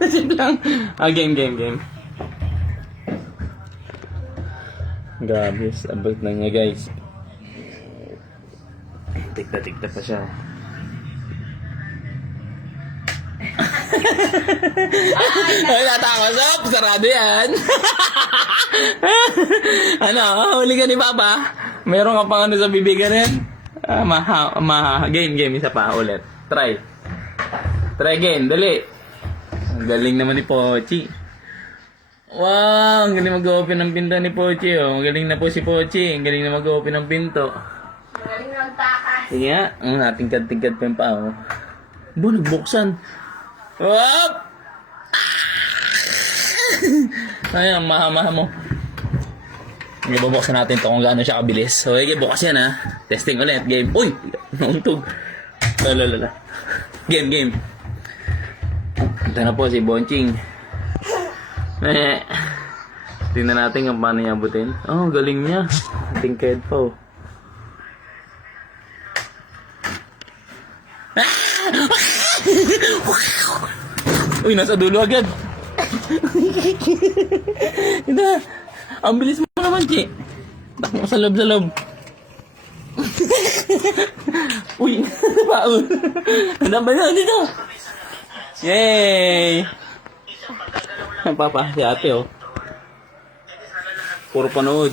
Shit lang. Game. Grabe, abot na nga guys. Tikta pa siya. Ay, natakas up! Sarado yan! Ano? Huli ka ni Papa? Meron ka pang ano sa bibigan yan? Game. Isa pa, ulit. Try again, dali. Ang galing naman ni Pochi. Wow, ang galing mag-open ng pinto ni Pochi. Oh. Magaling na po si Pochi. Ang galing na mag-open ng pinto. Magaling ng takas. Sige nga, tingkad pa yung pao. Bo, nagbuksan. Wop! Ayan, maha mo. Ibabuksan natin to kung gaano siya kabilis. So, okay, bukas yan ha. Testing ulit, game. Uy! Nauntog. Lala. Game. Ito na po si Bonching. Tingnan natin kung paano niya abutin. Oh, galing niya. Tingkad pa oh. Uy, nasa dulo agad. Ito. Ang bilis mo naman, Chi. Takbo sa loob. Uy, baon. Ano ba yun dito? Yay! Papa, si ate oh. Puro panood.